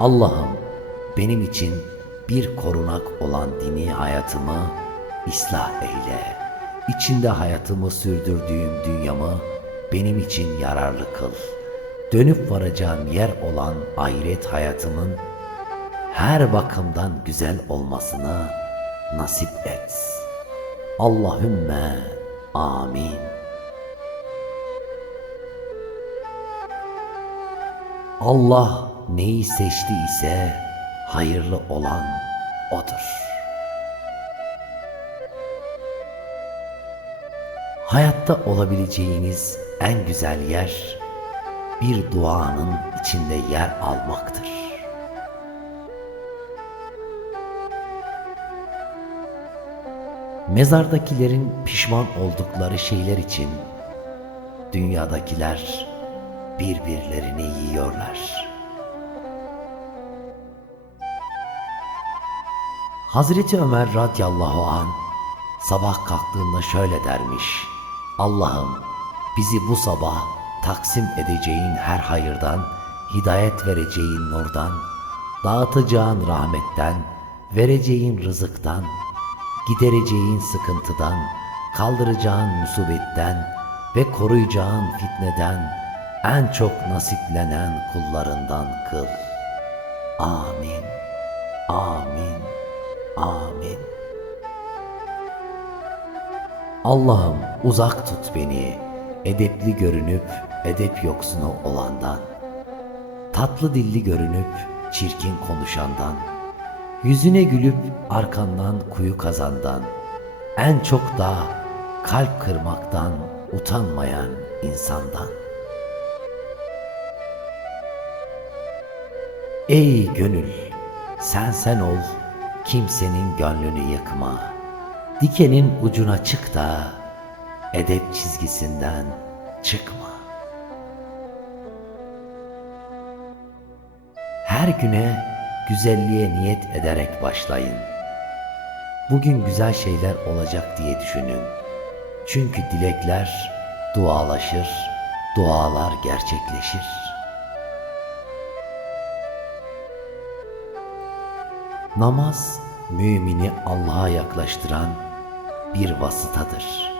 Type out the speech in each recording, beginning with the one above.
Allah'ım benim için bir korunak olan dini hayatımı ıslah eyle. İçinde hayatımı sürdürdüğüm dünyamı benim için yararlı kıl. Dönüp varacağım yer olan ahiret hayatımın her bakımdan güzel olmasını nasip et. Allahümme amin. Allah neyi seçti ise hayırlı olan odur. Hayatta olabileceğiniz en güzel yer bir duanın içinde yer almaktır. Mezardakilerin pişman oldukları şeyler için dünyadakiler birbirlerini yiyorlar.'' Hazreti Ömer radıyallahu an sabah kalktığında şöyle dermiş. Allah'ım bizi bu sabah taksim edeceğin her hayırdan, hidayet vereceğin nurdan, dağıtacağın rahmetten, vereceğin rızıktan, gidereceğin sıkıntıdan, kaldıracağın musibetten ve koruyacağın fitneden en çok nasiplenen kullarından kıl. Amin. Amin. Amin. Allah'ım uzak tut beni, edepli görünüp edep yoksunu olandan, tatlı dilli görünüp çirkin konuşandan, yüzüne gülüp arkandan kuyu kazandan, en çok da kalp kırmaktan utanmayan insandan. Ey gönül, sen sen ol, kimsenin gönlünü yıkma. Dikenin ucuna çık da edep çizgisinden çıkma. Her güne güzelliğe niyet ederek başlayın. Bugün güzel şeyler olacak diye düşünün. Çünkü dilekler dualaşır, dualar gerçekleşir.'' Namaz mümini Allah'a yaklaştıran bir vasıtadır.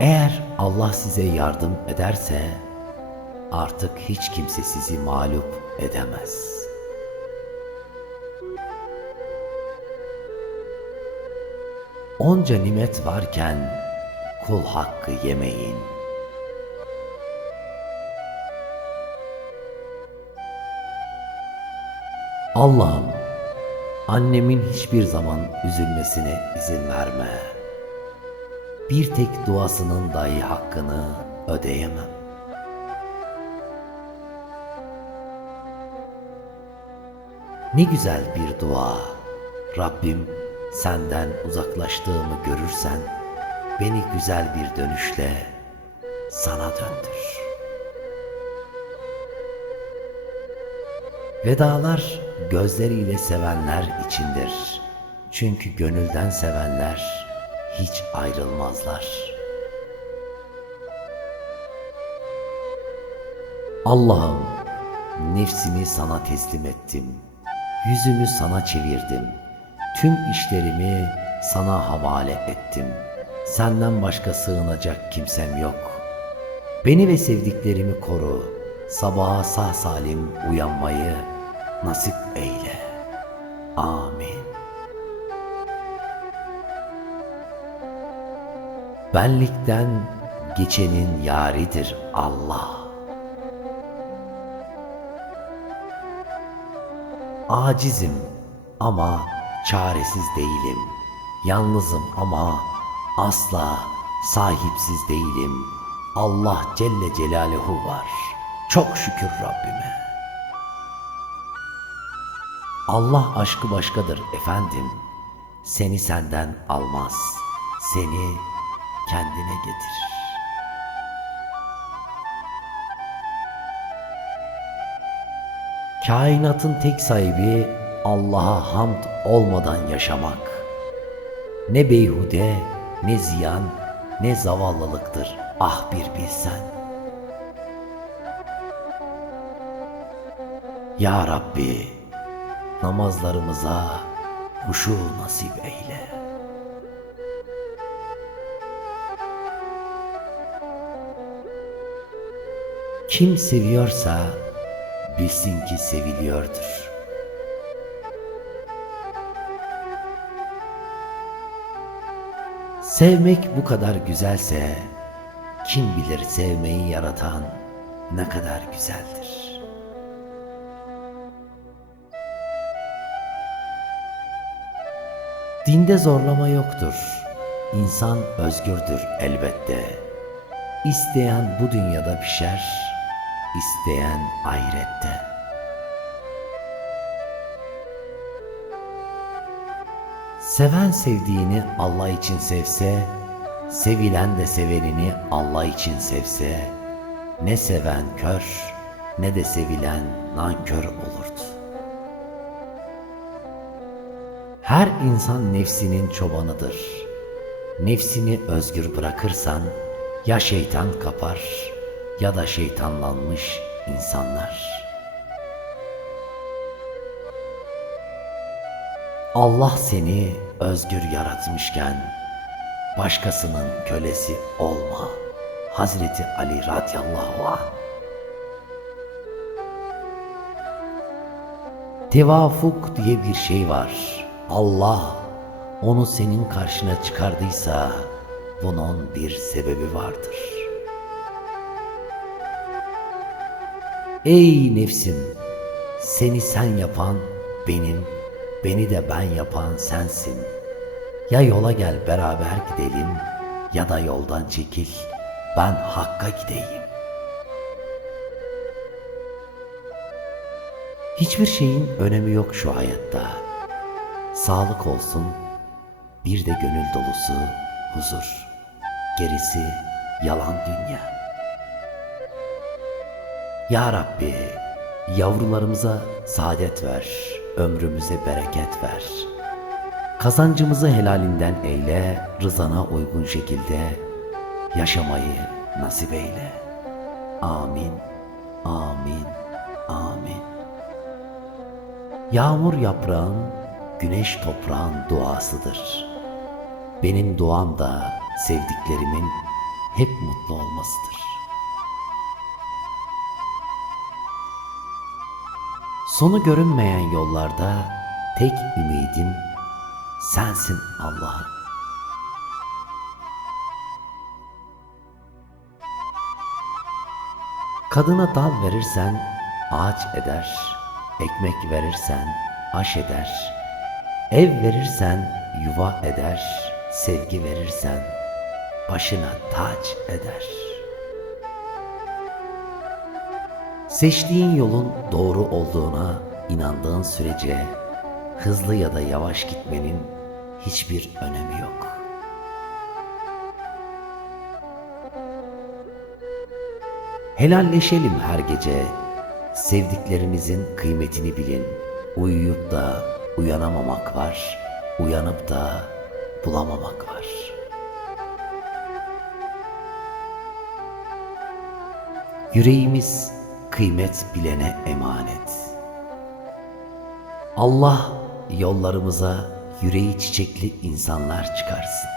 Eğer Allah size yardım ederse artık hiç kimse sizi mağlup edemez. Onca nimet varken kul hakkı yemeyin.'' Allah'ım annemin hiçbir zaman üzülmesine izin verme. Bir tek duasının dahi hakkını ödeyemem. Ne güzel bir dua. Rabbim senden uzaklaştığımı görürsen beni güzel bir dönüşle sana döndür. Vedalar gözleriyle sevenler içindir. Çünkü gönülden sevenler hiç ayrılmazlar. Allah'ım nefsimi sana teslim ettim. Yüzümü sana çevirdim. Tüm işlerimi sana havale ettim. Senden başka sığınacak kimsem yok. Beni ve sevdiklerimi koru. Sabaha sağ salim uyanmayı, nasip eyle. Amin. Benlikten geçenin yaridir Allah. Acizim ama çaresiz değilim. Yalnızım ama asla sahipsiz değilim. Allah Celle Celaluhu var. Çok şükür Rabbime.'' Allah aşkı başkadır efendim. Seni senden almaz. Seni kendine getir. Kainatın tek sahibi Allah'a hamd olmadan yaşamak. Ne beyhude, ne ziyan, ne zavallılıktır ah bir bilsen. Ya Rabbi, namazlarımıza huşu nasip eyle. Kim seviyorsa bilsin ki seviliyordur. Sevmek bu kadar güzelse kim bilir sevmeyi yaratan ne kadar güzeldir. Dinde zorlama yoktur. İnsan özgürdür elbette. İsteyen bu dünyada pişer, isteyen ahirette. Seven sevdiğini Allah için sevse, sevilen de sevenini Allah için sevse, ne seven kör ne de sevilen nankör olurdu. Her insan nefsinin çobanıdır. Nefsini özgür bırakırsan ya şeytan kapar ya da şeytanlanmış insanlar. Allah seni özgür yaratmışken başkasının kölesi olma. Hazreti Ali radıyallahu anh. Tevafuk diye bir şey var. Allah onu senin karşına çıkardıysa bunun bir sebebi vardır. Ey nefsim, seni sen yapan benim, beni de ben yapan sensin. Ya yola gel beraber gidelim ya da yoldan çekil. Ben Hakk'a gideyim. Hiçbir şeyin önemi yok şu hayatta. Sağlık olsun, bir de gönül dolusu huzur. Gerisi yalan dünya. Ya Rabbi, yavrularımıza saadet ver, ömrümüze bereket ver. Kazancımızı helalinden eyle, rızana uygun şekilde yaşamayı nasip eyle. Amin, amin, amin. Yağmur yaprağın güneş toprağın duasıdır. Benim duam da sevdiklerimin hep mutlu olmasıdır. Sonu görünmeyen yollarda tek ümidim sensin Allah'ım. Kadına dal verirsen ağaç eder, ekmek verirsen aş eder.'' Ev verirsen yuva eder, sevgi verirsen başına taç eder. Seçtiğin yolun doğru olduğuna inandığın sürece hızlı ya da yavaş gitmenin hiçbir önemi yok. Helalleşelim her gece. sevdiklerinizin kıymetini bilin. Uyuyup da uyanamamak var, uyanıp da bulamamak var. Yüreğimiz kıymet bilene emanet. Allah yollarımıza yüreği çiçekli insanlar çıkarsın.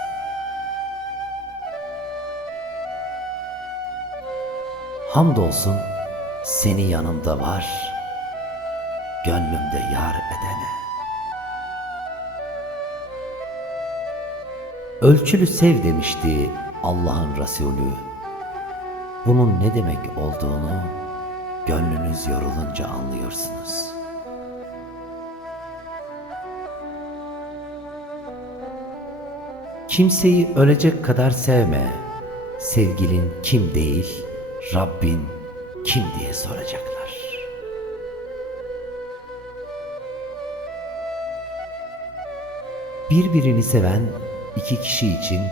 Hamdolsun seni yanımda var, gönlümde yar edene. Ölçülü sev demişti Allah'ın Resulü. Bunun ne demek olduğunu gönlünüz yorulunca anlıyorsunuz. Kimseyi ölecek kadar sevme. Sevgilin kim değil, Rabbin kim diye soracaklar. Birbirini seven iki kişi için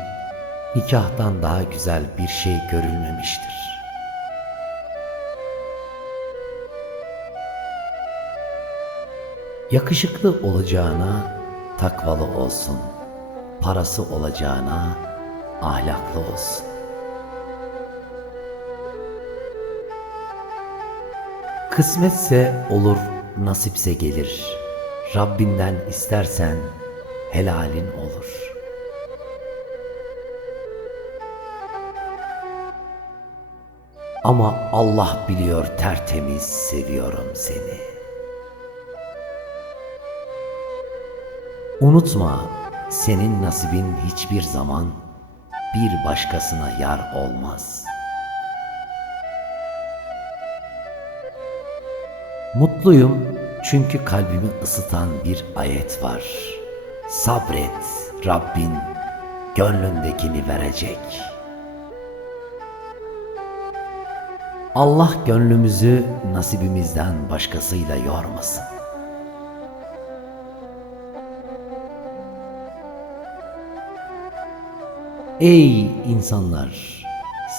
nikahtan daha güzel bir şey görülmemiştir. Yakışıklı olacağına takvalı olsun. Parası olacağına ahlaklı olsun. Kısmetse olur, nasipse gelir. Rabbinden istersen helalin olur.'' Ama Allah biliyor tertemiz seviyorum seni. Unutma senin nasibin hiçbir zaman bir başkasına yar olmaz. Mutluyum çünkü kalbimi ısıtan bir ayet var. Sabret Rabbin gönlündekini verecek.'' Allah gönlümüzü nasibimizden başkasıyla yormasın. Ey insanlar!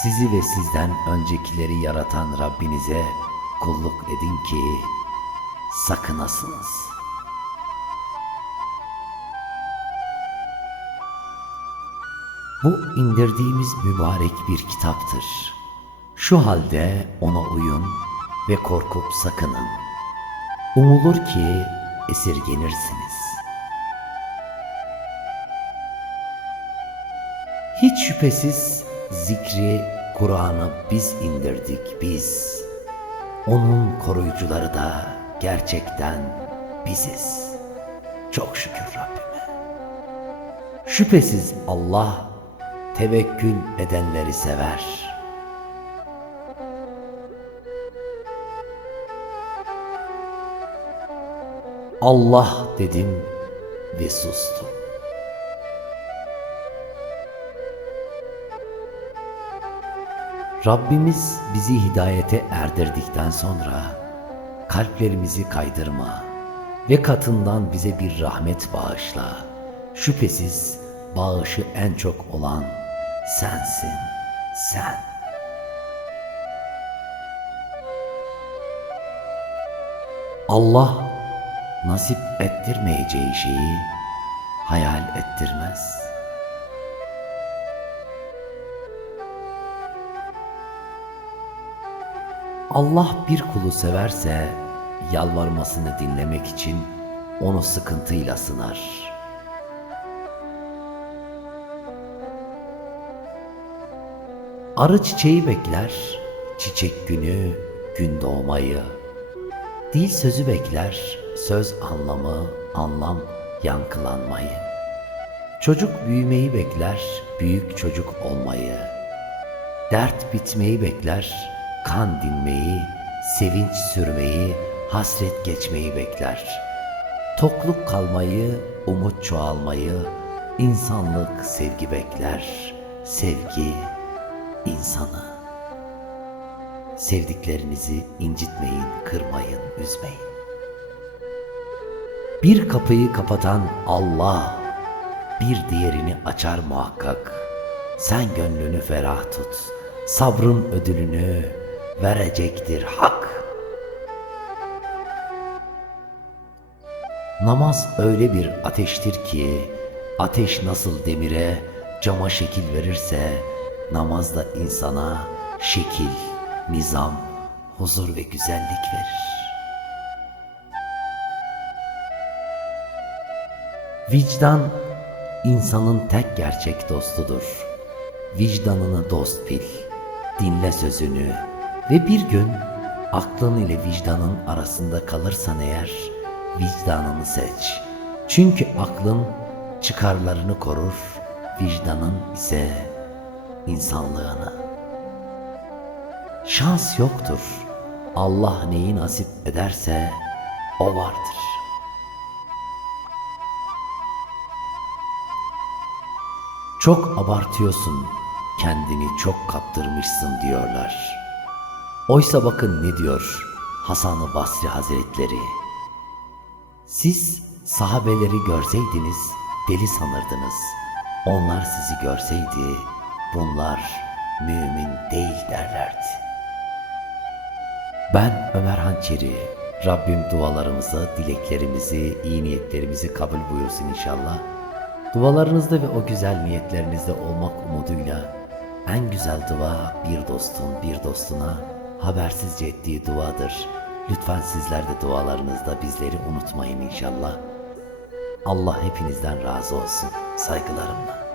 Sizi ve sizden öncekileri yaratan Rabbinize kulluk edin ki sakınasınız. Bu indirdiğimiz mübarek bir kitaptır. Şu halde ona uyun ve korkup sakının. Umulur ki esirgenirsiniz. Hiç şüphesiz zikri Kur'an'ı biz indirdik biz. Onun koruyucuları da gerçekten biziz. Çok şükür Rabbime. Şüphesiz Allah tevekkül edenleri sever.'' Allah dedim ve sustum. Rabbimiz bizi hidayete erdirdikten sonra kalplerimizi kaydırma ve katından bize bir rahmet bağışla. Şüphesiz bağışı en çok olan sensin, sen. Allah nasip ettirmeyeceği şeyi hayal ettirmez. Allah bir kulu severse yalvarmasını dinlemek için onu sıkıntıyla sınar. Arı çiçeği bekler, çiçek günü, gün doğmayı. Dil sözü bekler, söz anlamı, anlam yankılanmayı. Çocuk büyümeyi bekler, büyük çocuk olmayı. Dert bitmeyi bekler, kan dinmeyi, sevinç sürmeyi, hasret geçmeyi bekler. Tokluk kalmayı, umut çoğalmayı, insanlık sevgi bekler. Sevgi insanı. Sevdiklerinizi incitmeyin, kırmayın, üzmeyin. Bir kapıyı kapatan Allah bir diğerini açar muhakkak. Sen gönlünü ferah tut. Sabrın ödülünü verecektir hak. Namaz öyle bir ateştir ki ateş nasıl demire, cama şekil verirse namaz da insana şekil, nizam, huzur ve güzellik verir. Vicdan insanın tek gerçek dostudur. Vicdanını dost bil. Dinle sözünü ve bir gün aklın ile vicdanın arasında kalırsan eğer vicdanını seç. Çünkü aklın çıkarlarını korur, vicdanın ise insanlığını. Şans yoktur. Allah neyi nasip ederse o vardır.'' Çok abartıyorsun, kendini çok kaptırmışsın diyorlar. Oysa bakın ne diyor Hasan-ı Basri Hazretleri. Siz sahabeleri görseydiniz deli sanırdınız. Onlar sizi görseydi bunlar mümin değil derlerdi. Ben Ömer Hançeri. Rabbim dualarımızı, dileklerimizi, iyi niyetlerimizi kabul buyursun inşallah. Dualarınızda ve o güzel niyetlerinizde olmak umuduyla en güzel dua bir dostun bir dostuna habersizce ettiği duadır. Lütfen sizler de dualarınızda bizleri unutmayın inşallah. Allah hepinizden razı olsun. Saygılarımla.